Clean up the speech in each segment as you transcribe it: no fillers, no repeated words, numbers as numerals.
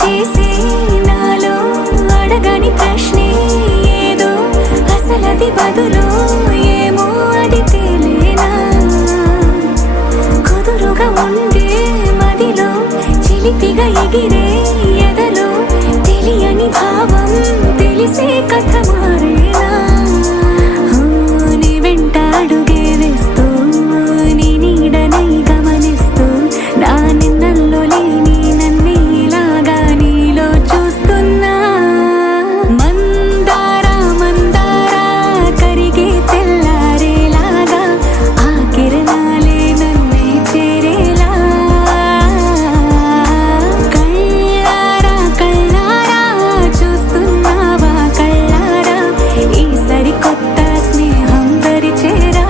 చేసే నాలో అడగని ప్రశ్నే ఏదో అసలది బదులు ఏమో అది తేలేనా కుదురుగా ఉండే మదిలో చిలిపిగా ఎగిరే ఎదలో తెలియని భావం తెలిసే కథ మారేనా నీ వెంట అడుగే వేస్తూ నీ నీడనై గమనిస్తూ నా నిన్నల్లో లేని నన్నే ఇలాగా నీలో చూస్తున్నా మందారా మందారా కరిగే తెల్లారేలాగా ఆ కిరణాలే నన్నే చేరేలా కళ్ళారా కళ్ళారా చూస్తున్నావా కళ్ళారా ఈ సరికొత్త స్నేహం దరిచేరా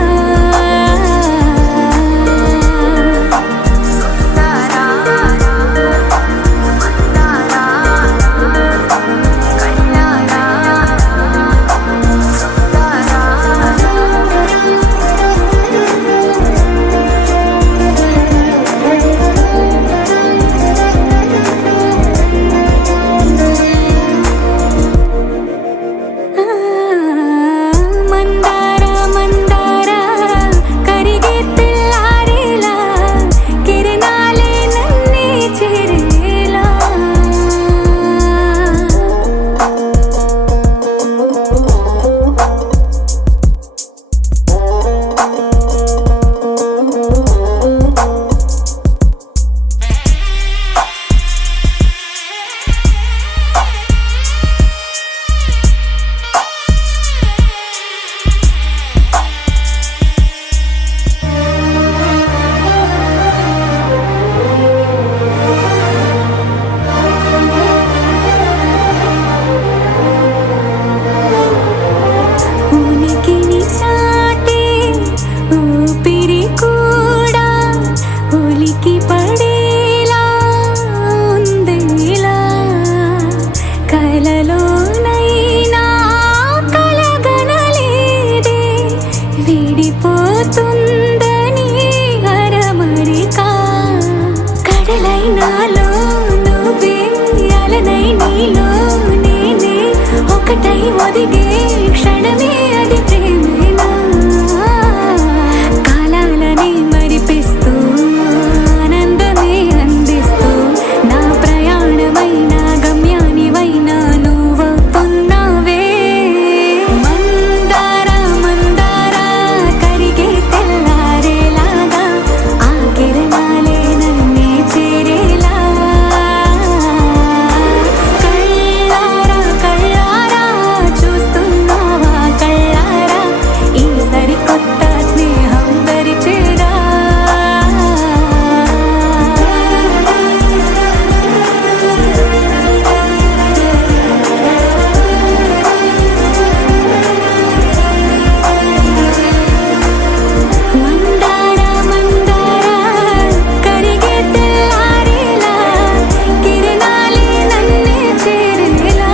మందారా మందారా కరిగే తెల్లారేలా కిరణాలే నన్నే చేరేలా ఉనికిని చాటే ఊపిరి కూడా ఉలికి పడేలా ఉందేలా కలలోనైనా కలగనలేదే విడిపోతుందని అరమరిక కడలై నాలో నువ్వే అలనై నీలో నేనే ఒకటై ఒదిగే క్షణమే అది ప్రేమేనా కాలాలని మరిపిస్తూ ఆనందమే అందిస్తూ నా ప్రయాణమైన గమ్యానివైనా నువ్వవుతున్నావే మందారా మందారా కరిగే తెల్లారేలాగా ఆ కిరణాలే నన్నే చేరేలా కళ్ళారా కళ్ళారా చూస్తున్నావా కళ్ళారా ఈ సరికొత్త స్నేహం దరిచేరా మందారా మందారా కరిగే తెల్లారేలా కిరణాలే నన్నే చేరేలా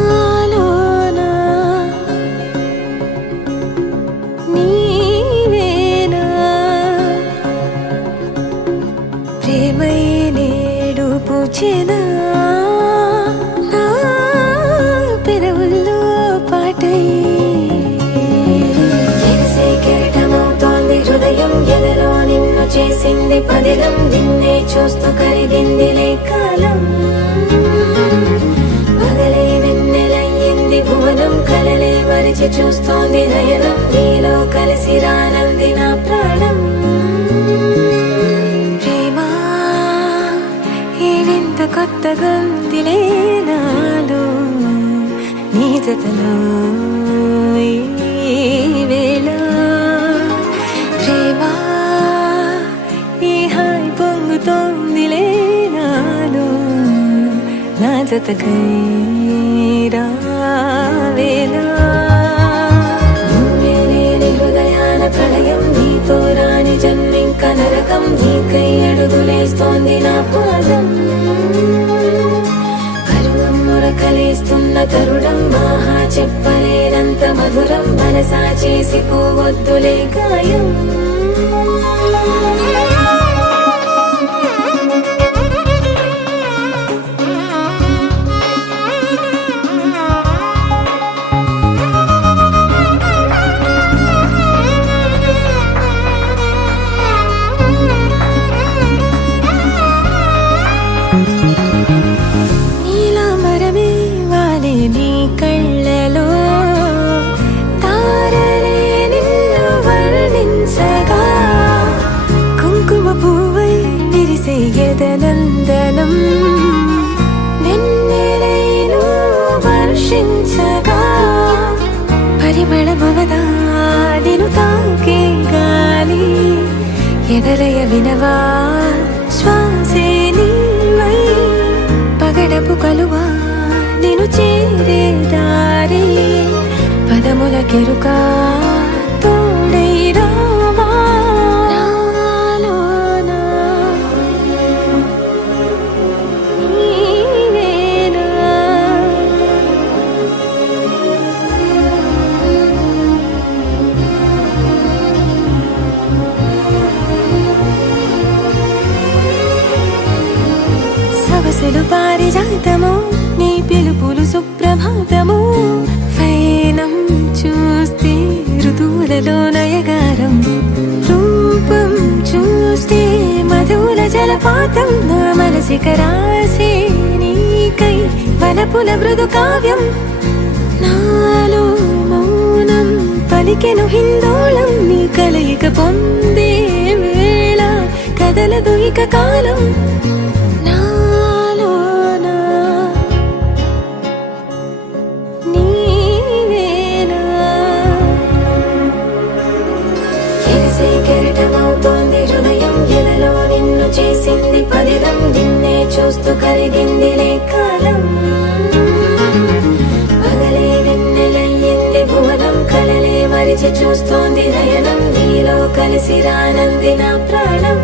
నాలోనా నీవేనా ప్రేమై నేడు పూచెనా నా పెదవుల్లో పాటై ఎగసే కెరటమవుతోంది హృదయం ఎదలో నిన్ను చేసింది పదిలం నిన్నే చూస్తూ కరిగిందిలే కాలం పగలే వెన్నెలయ్యింది భువనం కలలే మరిచి చూస్తోంది నయనం నీలో కలిసి రానంది నా ప్రాణం ప్రేమా ఈ వింత కొత్తగా ఉందిలే నాలో నీ జతలో ఈ వేళ ప్రేమా ఈ హాయి పొంగుతోందిలే నాలో నా జతకై రావేలా నువ్వే మధురం మనసా చేసి పోవద్దులే గాయం నందనం వెన్నెలైను వర్షించగా పరిమళమవదా నిను తాకే గాలి ఎదలయ వినవా శ్వాసే నీవై పగడపు కలువా నిను చేరే దారి పదముల కెరుకా తోడై రావా సవసులు పారిజాతము నీ పిలుపులు సుప్రభాతము ఫైనం చూస్తే ఋతువులలో నయగారం రూపం చూస్తే మధుర జలపాతం నా మనసిక రాసే నీకై వనపుల మృదు కావ్యం నాలో మౌనం పలికెను హిందోళం నీ కలయిక పొందే వేళ కదలదు ఇక కాలం హృదయం ఎలలో నిన్ను చేసింది పదిలం నిన్నే చూస్తూ కరిగిందిలే కాలం పగలే వెన్నెలయ్యింది భువనం కలలే మరిచి చూస్తోంది నయనం నీలో కలిసి రానంది నా ప్రాణం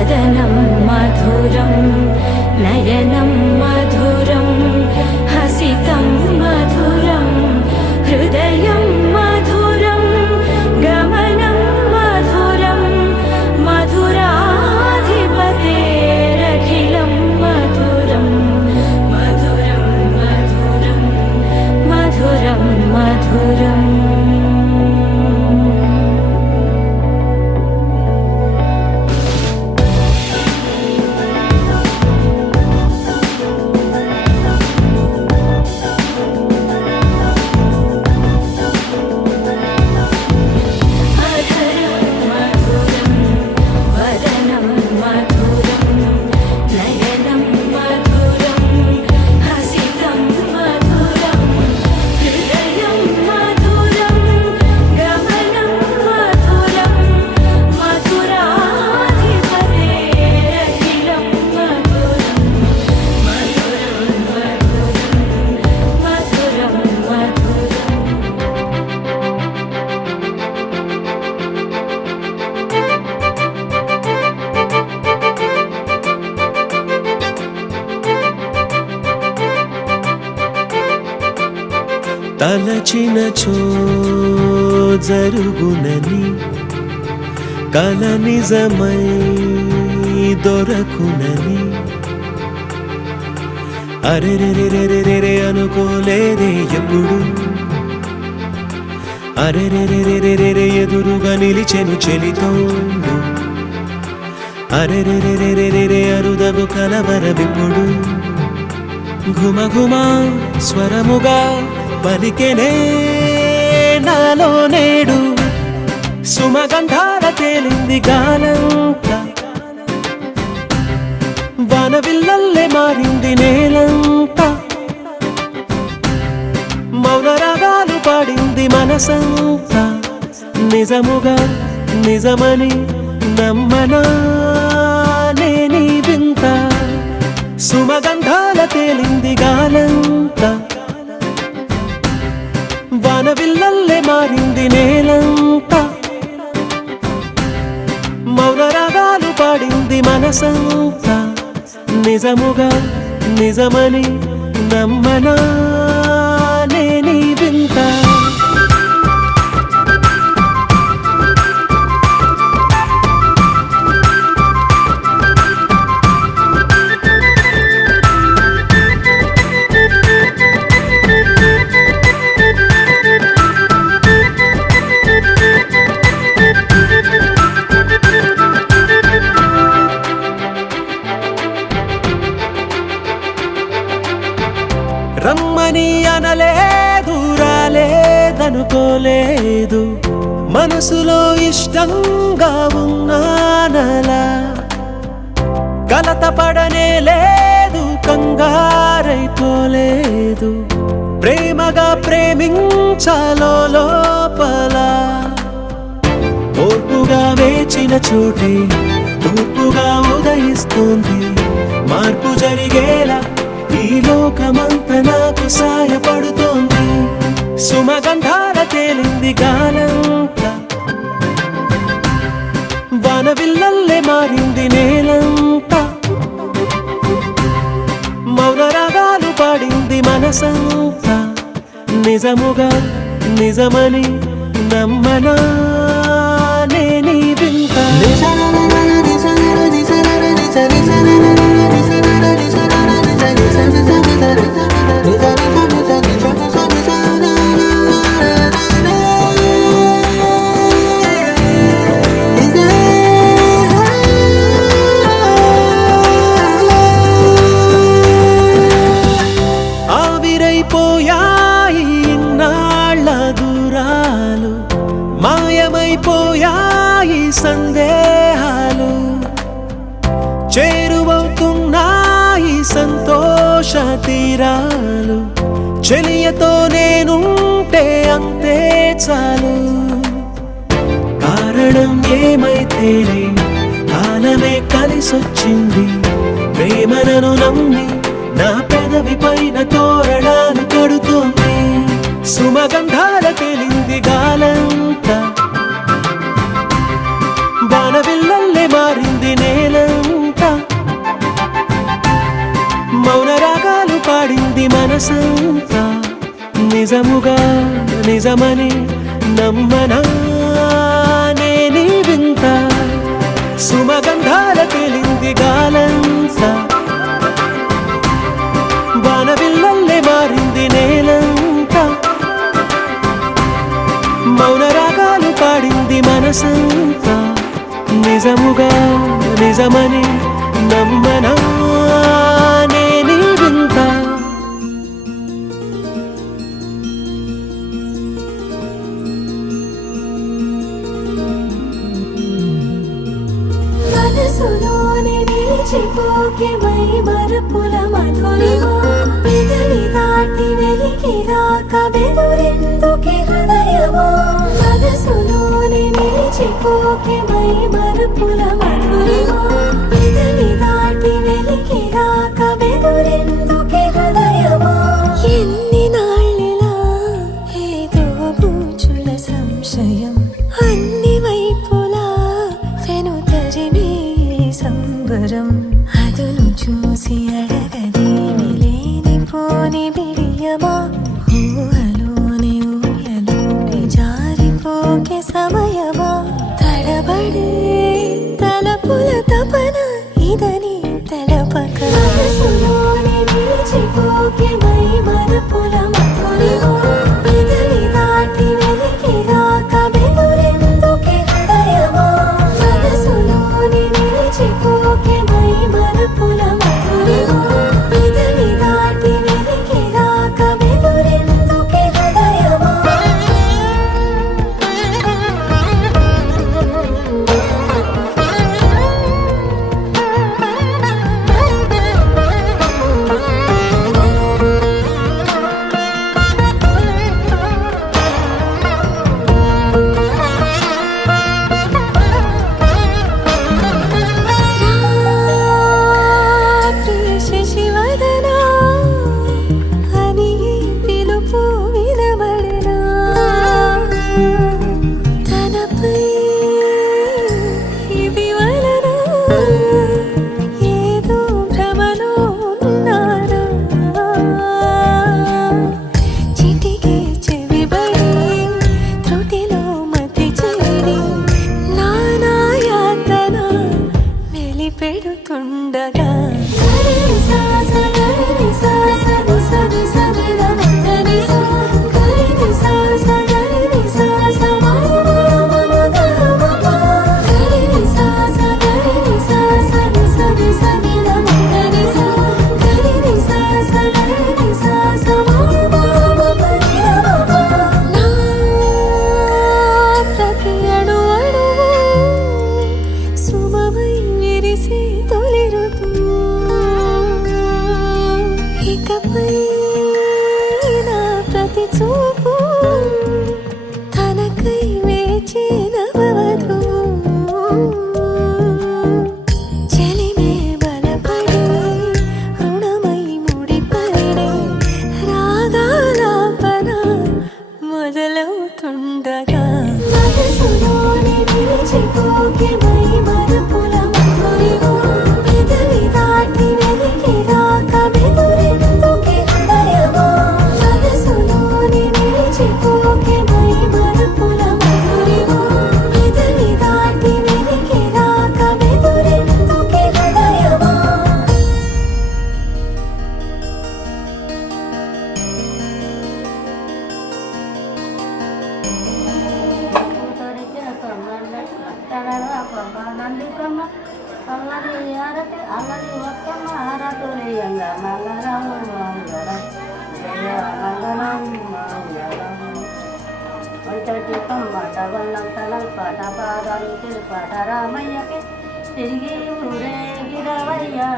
వదనం మధురం నయనం మధురం హసితం మధురం హృదయం మధురం గమనం మధురం మధురాధిపతేరఖిలం మధురం మధురం మధురం మధురం మధురం తలచినచో జరుగునని కల నిజమై దొరకునని అరెరెరెరెరెరె అనుకోలేదే ఎప్పుడు అరెరెరెరెరెరె ఎదురుగా నిలిచెను చెలితోడు అరెరెరెరెరెరె అరుదగు కలవరమిప్పుడు ఘుమ ఘుమ స్వరముగా పలికెనే నాలో నేడు సుమగంధాల తేలింది గానంత వానవిల్లల్లే మారింది నేలంత మౌన రాగాలు పాడింది మనసంతా నిజముగా నిజమని నమ్మనా నేనీ వింత మనసంతా నిజముగా నిజమని నమ్మనా నేనీ వింత రమ్మని అనలేదు రాలేదనుకోలేదు మనసులో ఇష్టంగా ఉన్నానలా కలతపడనే లేదు కంగారైపోలేదు ప్రేమగా ప్రేమించాలో లోపల ఓర్పుగా వేచిన చోటే తూర్పుగా ఉదయిస్తుంది మార్పు జరిగేలా ఈ లోకమంతా నాకు సాయపడుతోంది సుమగంధాల తేలింది గాలంతా వానవిల్లల్లే మారింది నేలంతా మౌన రాగాలు పాడింది మనసంతా నిజముగా నిజమని నమ్మనా నేనీ వింత ఆవిరైపోయాయి ఇన్నాళ్ళ దూరాలు మాయమైపోయాయి సందేహాలు చేరువవుతున్నాయి సంతోష తీరాలు చెలియతో నేనుంటే అంతే చాలు కారణం ఏమైతేనే కాలమే కలిసొచ్చింది ప్రేమనను నమ్మి నా పెదవి పైన తోరణాలు కడుతోంది సుమగంధాల తేలింది గాలంతా వానవిల్లల్లే మారింది నేలంతా మౌన రాగాలు పాడింది మనసంతా నిజముగా నిజమని నమ్మనా నేనీ వింత సుమగంధాల తేలింది గాలంతా వానవిల్లల్లే మారింది నేలంతా మౌన రాగాలు పాడింది మనసంతా నిజముగా నిజమని నమ్మనా నేనీ వింత మనసులోని నిలిచిపోకే మై మరపుల మధురిమా పెదవి దాటి వెలికి రాక బెదురెందుకే హృదయమా మనసులోని నిలిచిపోకే మై మరపుల మధురిమా పెదవి దాటి వెలికి రాక బెదురెందుకే హృదయమా ఎన్ని నాళ్ళిలా ఏదో బూచుల సంశయం అన్ని వైపులా వెనుతరిమే సంబరం అదును చూసి అడగదేమి లేనిపోని బిడియమా ఊహలోని ఊయలోకి జారిపోకే సమయమా తడబడే తలపుల తపన ఇదని తెలపక మనసులోని నిలిచిపోకే మై మరపుల మధురిమా పెదవి దాటి వెలికి రాక బెదురెందుకే హృదయమా మనసులోని నిలిచిపోకే మై మరపుల మధురిమా పటరామయ్యకి తిరిగి ఊరేగిరవయ్యా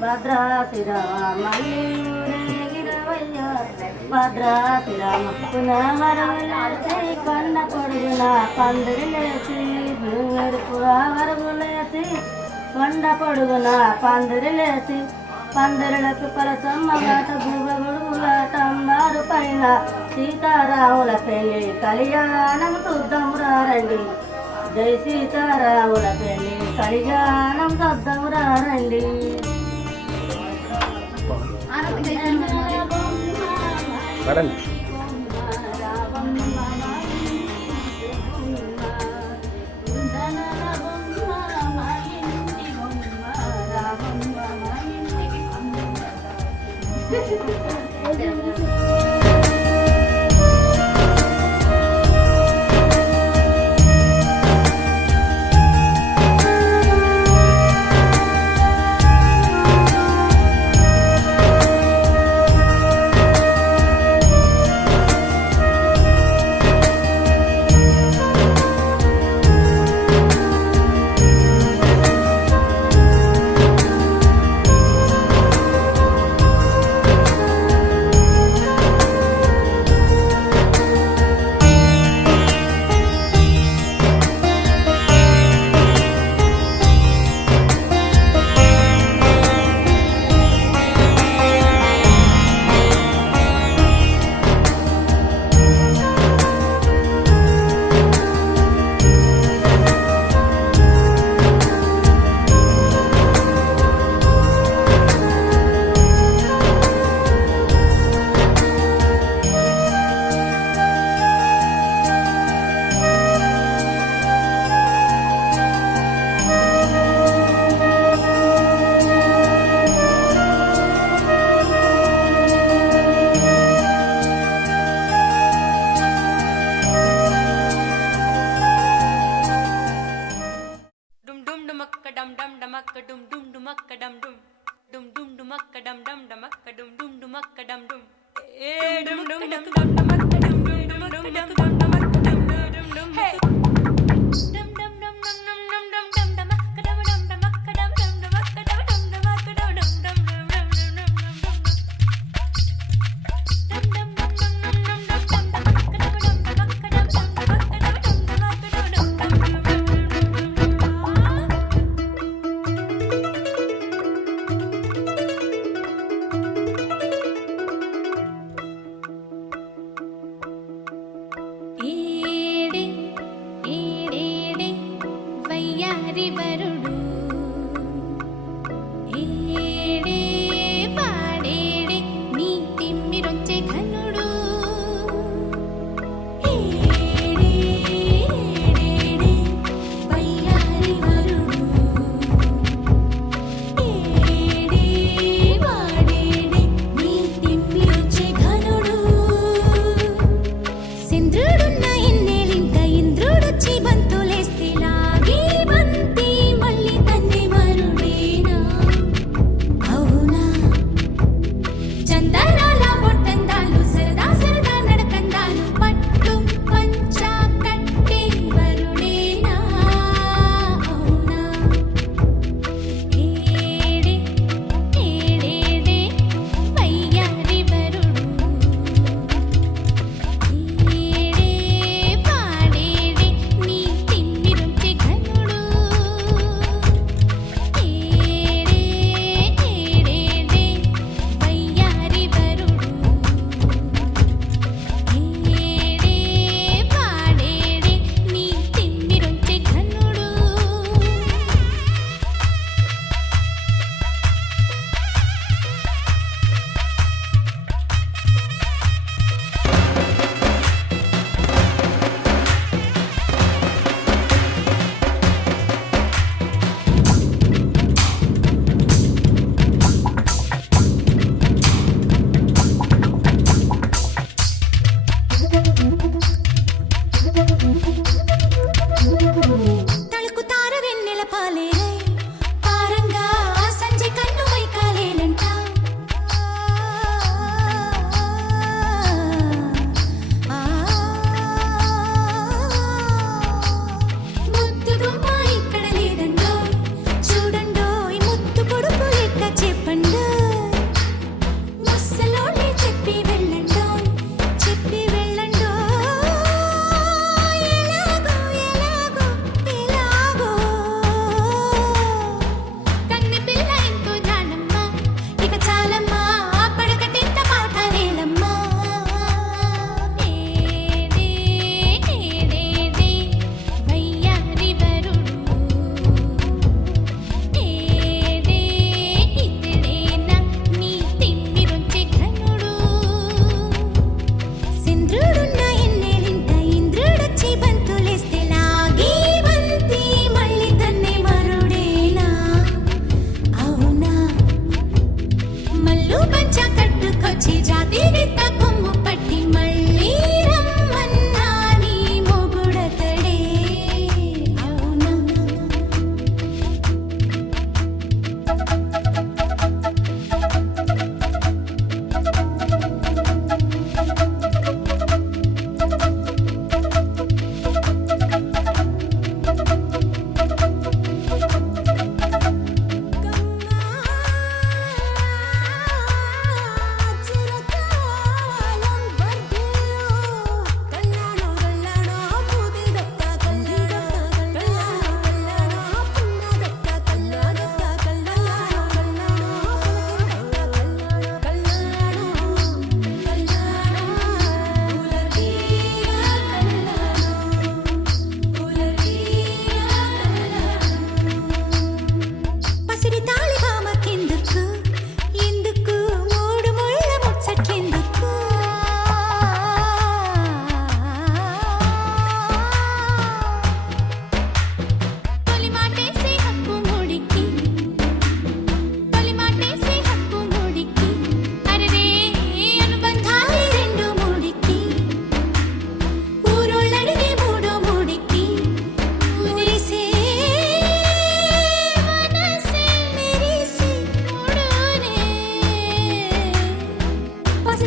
భద్రాసి రామ మళ్ళీ ఊరేగిరవయ్యా భద్రాసి రామ పునవరములేసి కొండ పొడుగున పందిరిలేసి పురావరములేసి కొండ పొడుగున పందిరిలేసి పందిరులకు పరసమ్మగాట భూగొడుగులాట అమ్మారు పైన సీతారాముల పెళ్లి కళ్యాణం చూద్దాం రండి జై సీతారాముల పెళ్లి కళ్యాణం చూద్దాం రండి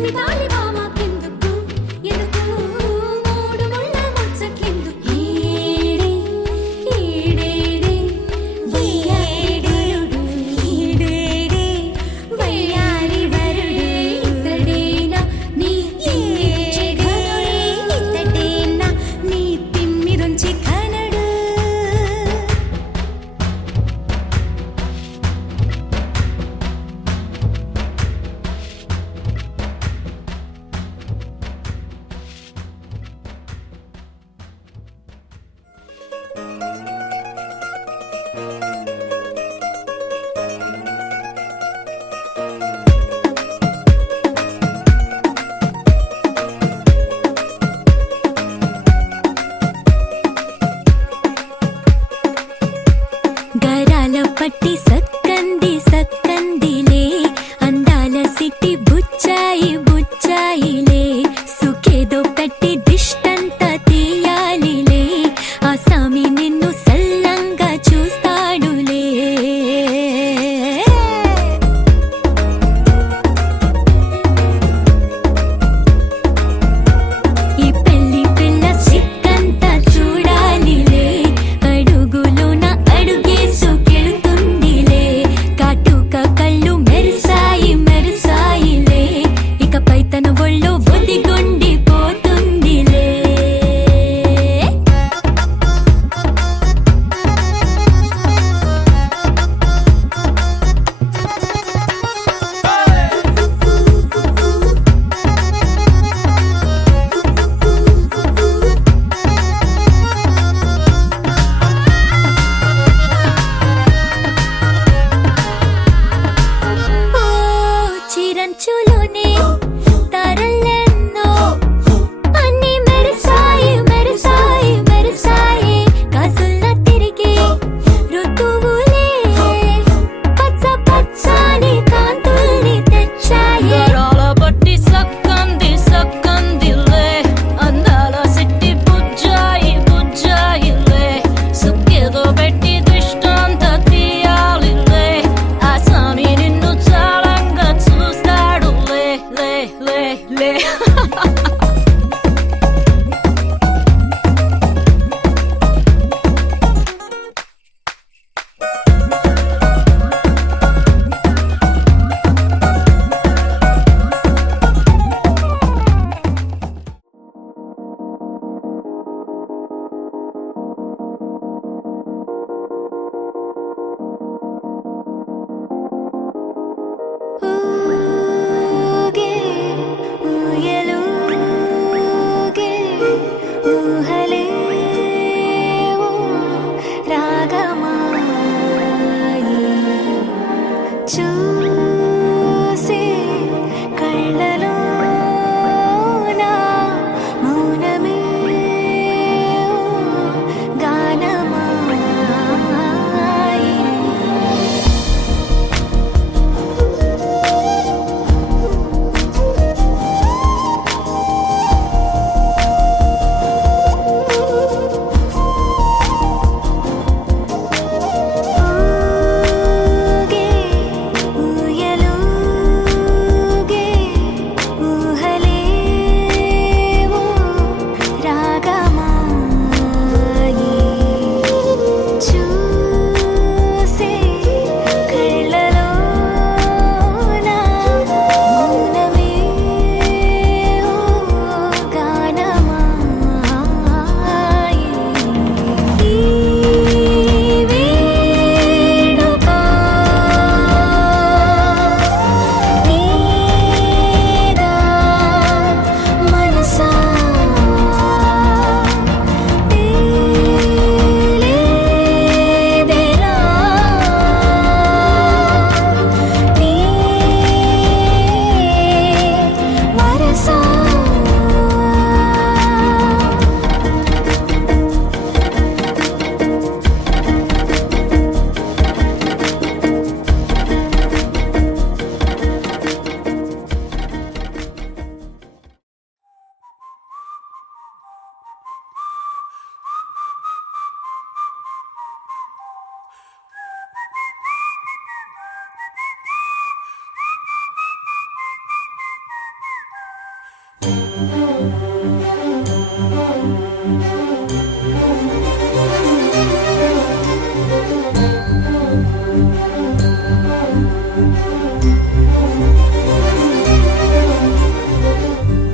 ముసిరి తాళి మామకెందుకు ఎందుకు మూడు ముళ్ళ ముచ్చట్లెందుకు ఈడే ఈడేడే వయ్యారిడు ఈడేడే వయ్యారి వరుడు ఇతడేనా నీ తిమ్మిరుంచి ఘనుడు ఇతడేనా నీ తిమ్మిరుంచి ఘనుడు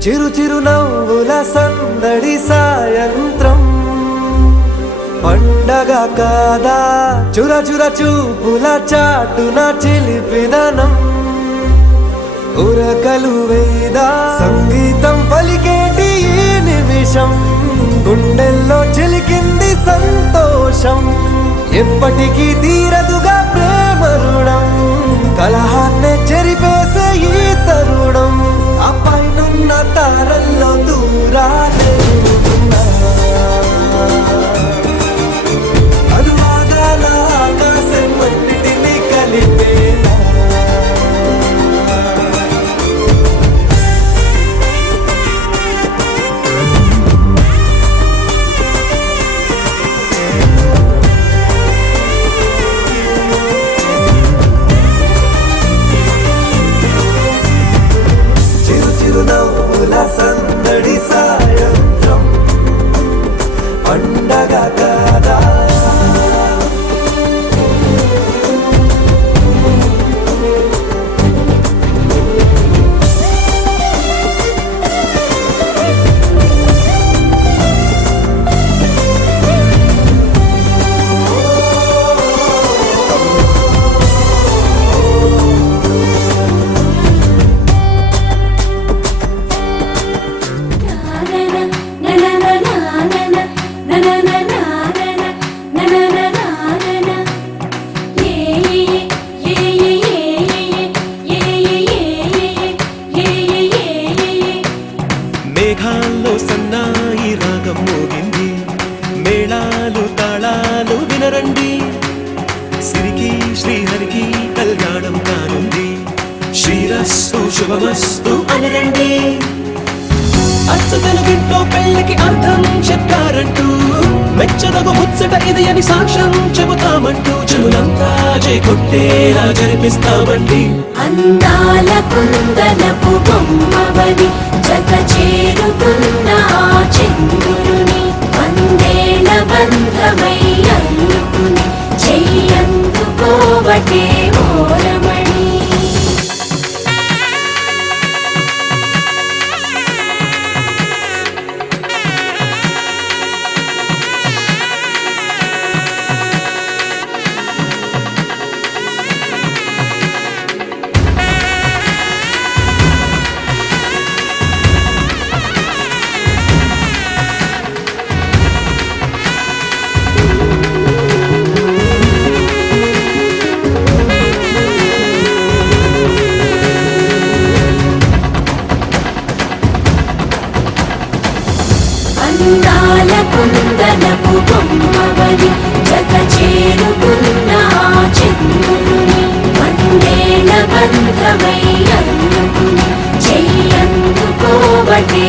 చిరు చిరు నవ్వుల సందడి సాయంత్రం పండగ కాదా చుర చుర చూపుల చాటున చిలిపిదనం ఉరకలు వేదా సంగీతం పలికేటి ఈ నిమిషం గుండెల్లో చిలికింది సంతోషం ఎప్పటికీ తీరదుగా ప్రేమ రుణం కలహాన్నే చెరిపేసే ఈ తరుణం ఆ పైనున్న తారల్లో దూరాలే అనువాదాల ఆకాశం అన్నిటినీ కలిపేలా చిరునవ్వుల సందడి సాయంత్రం పండగ కాదా మేఘాల్లో సన్నాయి రాగం మోగింది మేళాలు తాళాలు వినరండి సిరికి శ్రీహరికి కళ్యాణం కానుంది శ్రీరస్తు శుభమస్తు అనరండి అచ్చ తెలుగింట్లో పెళ్లికి అర్థం చెప్పారంటూ మెచ్చదగు ముచ్చట ఇది అని సాక్ష్యం చెబుతామంటూ చెవులంతా చేకొట్టేలా జరిపిస్తామండి అందాల కుందనపు బొమ్మవని జత చేరుతున్న ఆ చంద్రుని వందేల బంధమై అల్లుకుని చెయ్యందుకోవటే ఓరమణి అందాల కుందనపు బొమ్మవని జత చేరుకున్న ఆ చంద్రుని వందేల బంధమై అల్లుకుని చెయ్యందుకోవటే